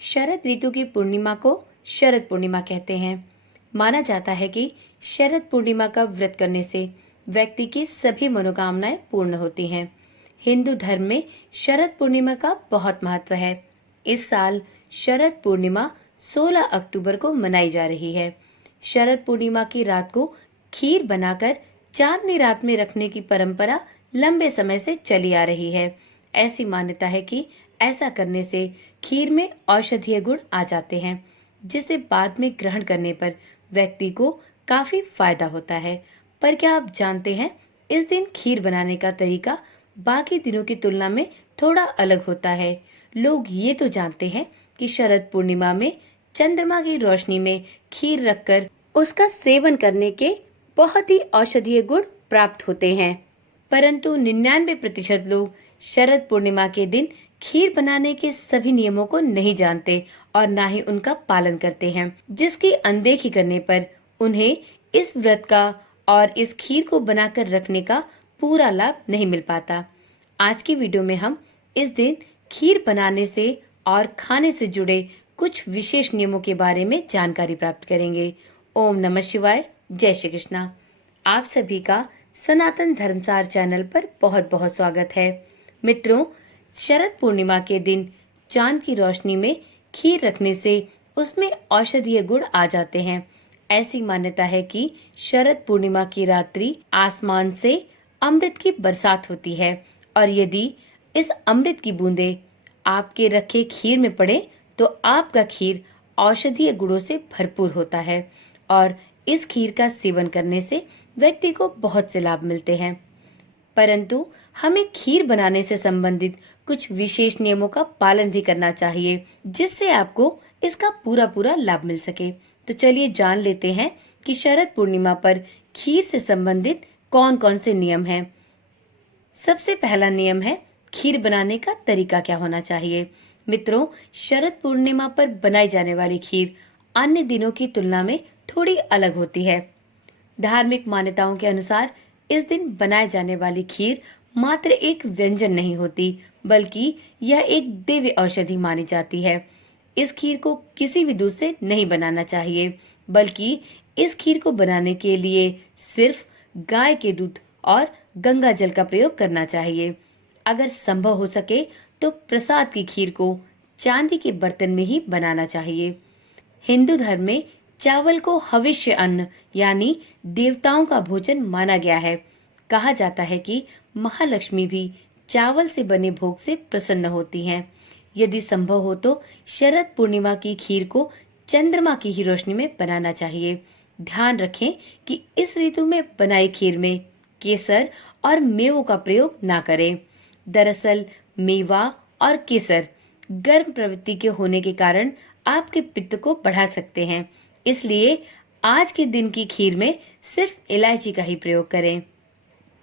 शरद ऋतु की पूर्णिमा को शरद पूर्णिमा कहते हैं। माना जाता है कि शरद पूर्णिमा का व्रत करने से व्यक्ति की सभी मनोकामनाएं पूर्ण होती हैं। हिंदू धर्म में शरद पूर्णिमा का बहुत महत्व है। इस साल शरद पूर्णिमा 16 अक्टूबर को मनाई जा रही है। शरद पूर्णिमा की रात को खीर बनाकर चांदनी रात में रखने की परंपरा लंबे समय से चली आ रही है। ऐसी मान्यता है कि ऐसा करने से खीर में औषधीय गुण आ जाते हैं, जिसे बाद में ग्रहण करने पर व्यक्ति को काफी फायदा होता है। पर क्या आप जानते हैं, इस दिन खीर बनाने का तरीका बाकी दिनों की तुलना में थोड़ा अलग होता है। लोग ये तो जानते हैं कि शरद पूर्णिमा में चंद्रमा की रोशनी में खीर रखकर उसका सेवन करने के बहुत ही औषधीय गुण प्राप्त होते हैं, परंतु 99% लोग शरद पूर्णिमा के दिन खीर बनाने के सभी नियमों को नहीं जानते और ना ही उनका पालन करते हैं, जिसकी अनदेखी करने पर उन्हें इस व्रत का और इस खीर को बनाकर रखने का पूरा लाभ नहीं मिल पाता। आज की वीडियो में हम इस दिन खीर बनाने से और खाने से जुड़े कुछ विशेष नियमों के बारे में जानकारी प्राप्त करेंगे। ओम नमः शिवाय, जय श्री कृष्णा। आप सभी का सनातन धर्मसार चैनल पर बहुत बहुत स्वागत है। मित्रों, शरद पूर्णिमा के दिन चांद की रोशनी में खीर रखने से उसमें औषधीय गुण आ जाते हैं। ऐसी मान्यता है कि शरद पूर्णिमा की रात्रि आसमान से अमृत की बरसात होती है और यदि इस अमृत की बूंदें आपके रखे खीर में पड़े तो आपका खीर औषधीय गुणों से भरपूर होता है और इस खीर का सेवन करने से व्यक्ति को बहुत से लाभ मिलते हैं। परंतु हमें खीर बनाने से संबंधित कुछ विशेष नियमों का पालन भी करना चाहिए, जिससे आपको इसका पूरा पूरा लाभ मिल सके। तो चलिए जान लेते हैं कि शरद पूर्णिमा पर खीर से संबंधित कौन कौन से नियम हैं। सबसे पहला नियम है खीर बनाने का तरीका क्या होना चाहिए। मित्रों, शरद पूर्णिमा पर बनाई जाने वाली खीर अन्य दिनों की तुलना में थोड़ी अलग होती है। धार्मिक मान्यताओं के अनुसार इस दिन बनाए जाने वाली खीर मात्र एक व्यंजन नहीं होती, बल्कि यह एक दिव्य औषधि मानी जाती है। इस खीर को किसी भी दूध से नहीं बनाना चाहिए, बल्कि इस खीर को बनाने के लिए सिर्फ गाय के दूध और गंगा जल का प्रयोग करना चाहिए। अगर संभव हो सके तो प्रसाद की खीर को चांदी के बर्तन में ही बनाना चाहिए। हिंदू धर्म में चावल को हविष्य अन्न यानी देवताओं का भोजन माना गया है। कहा जाता है कि महालक्ष्मी भी चावल से बने भोग से प्रसन्न होती हैं। यदि संभव हो तो शरद पूर्णिमा की खीर को चंद्रमा की ही रोशनी में बनाना चाहिए। ध्यान रखें कि इस ऋतु में बनाई खीर में केसर और मेवों का प्रयोग ना करें। दरअसल मेवा और केसर गर्म प्रवृत्ति के होने के कारण आपके पित्त को बढ़ा सकते हैं, इसलिए आज के दिन की खीर में सिर्फ इलायची का ही प्रयोग करें।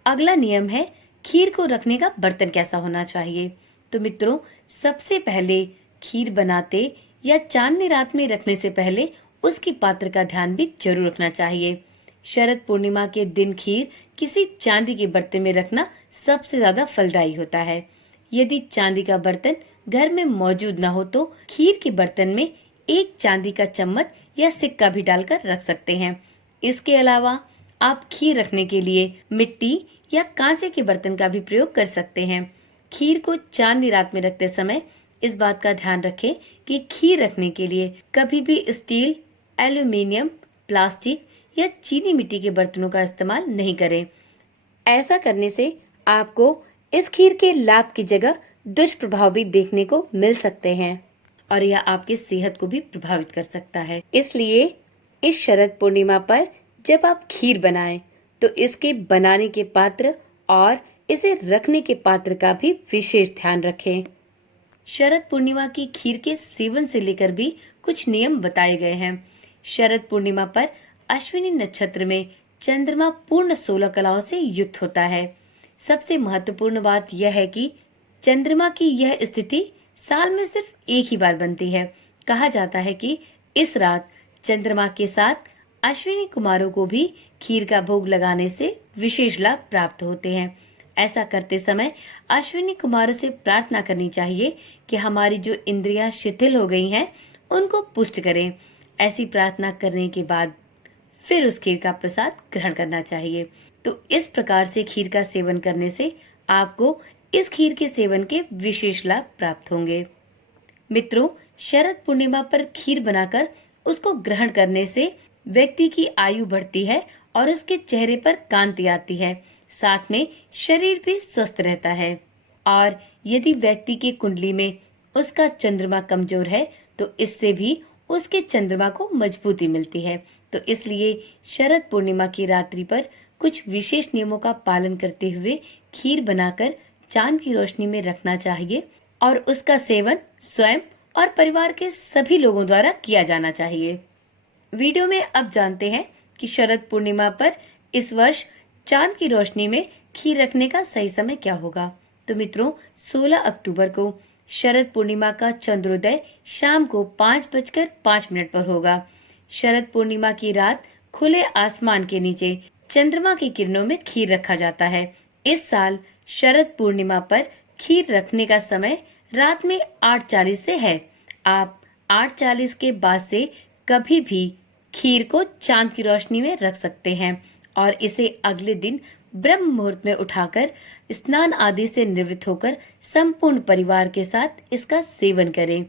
अगला नियम है खीर को रखने का बर्तन कैसा होना चाहिए। तो मित्रों, सबसे पहले खीर बनाते या चांदनी रात में रखने से पहले उसकी पात्र का ध्यान भी जरूर रखना चाहिए। शरद पूर्णिमा के दिन खीर किसी चांदी के बर्तन में रखना सबसे ज्यादा फलदायी होता है। यदि चांदी का बर्तन घर में मौजूद न हो तो खीर के बर्तन में एक चांदी का चम्मच या सिक्का भी डालकर रख सकते हैं। इसके अलावा आप खीर रखने के लिए मिट्टी या कांसे के बर्तन का भी प्रयोग कर सकते हैं। खीर को चांदनी रात में रखते समय इस बात का ध्यान रखें कि खीर रखने के लिए कभी भी स्टील, एल्यूमीनियम, प्लास्टिक या चीनी मिट्टी के बर्तनों का इस्तेमाल नहीं करें। ऐसा करने से आपको इस खीर के लाभ की जगह दुष्प्रभाव भी देखने को मिल सकते हैं और यह आपकी सेहत को भी प्रभावित कर सकता है। इसलिए इस शरद पूर्णिमा पर जब आप खीर बनाएं तो इसके बनाने के पात्र और इसे रखने के पात्र का भी विशेष ध्यान रखें। शरद पूर्णिमा की खीर के सेवन से लेकर भी कुछ नियम बताए गए हैं। शरद पूर्णिमा पर अश्विनी नक्षत्र में चंद्रमा पूर्ण 16 कलाओं से युक्त होता है। सबसे महत्वपूर्ण बात यह है कि चंद्रमा की यह स्थिति साल में सिर्फ एक ही बार बनती है। कहा जाता है कि इस रात चंद्रमा के साथ अश्विनी कुमारों को भी खीर का भोग लगाने से विशेष लाभ प्राप्त होते हैं। ऐसा करते समय अश्विनी कुमारों से प्रार्थना करनी चाहिए कि हमारी जो इंद्रियां शिथिल हो गई हैं उनको पुष्ट करें। ऐसी प्रार्थना करने के बाद फिर उस खीर का प्रसाद ग्रहण करना चाहिए। तो इस प्रकार से खीर का सेवन करने से आपको इस खीर के सेवन के विशेष लाभ प्राप्त होंगे। मित्रों, शरद पूर्णिमा पर खीर बनाकर उसको ग्रहण करने से व्यक्ति की आयु बढ़ती है और उसके चेहरे पर कांति आती है, साथ में शरीर भी स्वस्थ रहता है। और यदि व्यक्ति की कुंडली में उसका चंद्रमा कमजोर है तो इससे भी उसके चंद्रमा को मजबूती मिलती है। तो इसलिए शरद पूर्णिमा की रात्रि पर कुछ विशेष नियमों का पालन करते हुए खीर बनाकर चांद की रोशनी में रखना चाहिए और उसका सेवन स्वयं और परिवार के सभी लोगों द्वारा किया जाना चाहिए। वीडियो में अब जानते हैं कि शरद पूर्णिमा पर इस वर्ष चांद की रोशनी में खीर रखने का सही समय क्या होगा। तो मित्रों, 16 अक्टूबर को शरद पूर्णिमा का चंद्रोदय शाम को 5:05 पर होगा। शरद पूर्णिमा की रात खुले आसमान के नीचे चंद्रमा की किरणों में खीर रखा जाता है। इस साल शरद पूर्णिमा पर खीर रखने का समय रात में 8:40 से है। आप 8:40 के बाद से कभी भी खीर को चांद की रोशनी में रख सकते हैं और इसे अगले दिन ब्रह्म मुहूर्त में उठाकर स्नान आदि से निवृत्त होकर संपूर्ण परिवार के साथ इसका सेवन करें।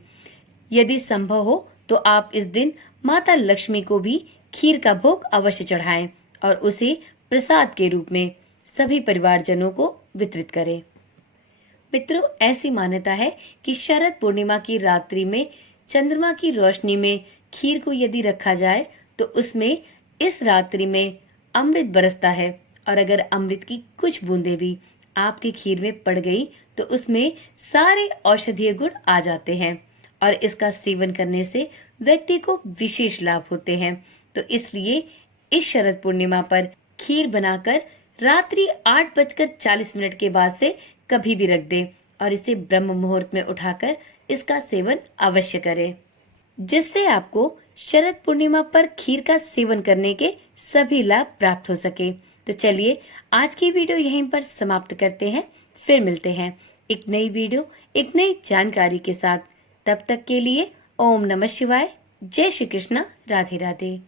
यदि संभव हो तो आप इस दिन माता लक्ष्मी को भी खीर का भोग अवश्य चढ़ाएं और उसे प्रसाद के रूप में सभी परिवारजनों को वितरित करें। मित्रों, ऐसी मान्यता है कि शरद पूर्णिमा की रात्रि में चंद्रमा की रोशनी में खीर को यदि रखा जाए तो उसमें इस रात्रि में अमृत बरसता है और अगर अमृत की कुछ बूंदें भी आपकी खीर में पड़ गई तो उसमें सारे औषधीय गुण आ जाते हैं और इसका सेवन करने से व्यक्ति को विशेष लाभ होते हैं। तो इसलिए इस शरद पूर्णिमा पर खीर बनाकर रात्रि 8:40 के बाद से कभी भी रख दें और इसे ब्रह्म मुहूर्त में उठाकर इसका सेवन अवश्य करें, जिससे आपको शरद पूर्णिमा पर खीर का सेवन करने के सभी लाभ प्राप्त हो सके। तो चलिए आज की वीडियो यहीं पर समाप्त करते हैं। फिर मिलते हैं एक नई वीडियो, एक नई जानकारी के साथ। तब तक के लिए ओम नमः शिवाय, जय श्री कृष्णा, राधे राधे।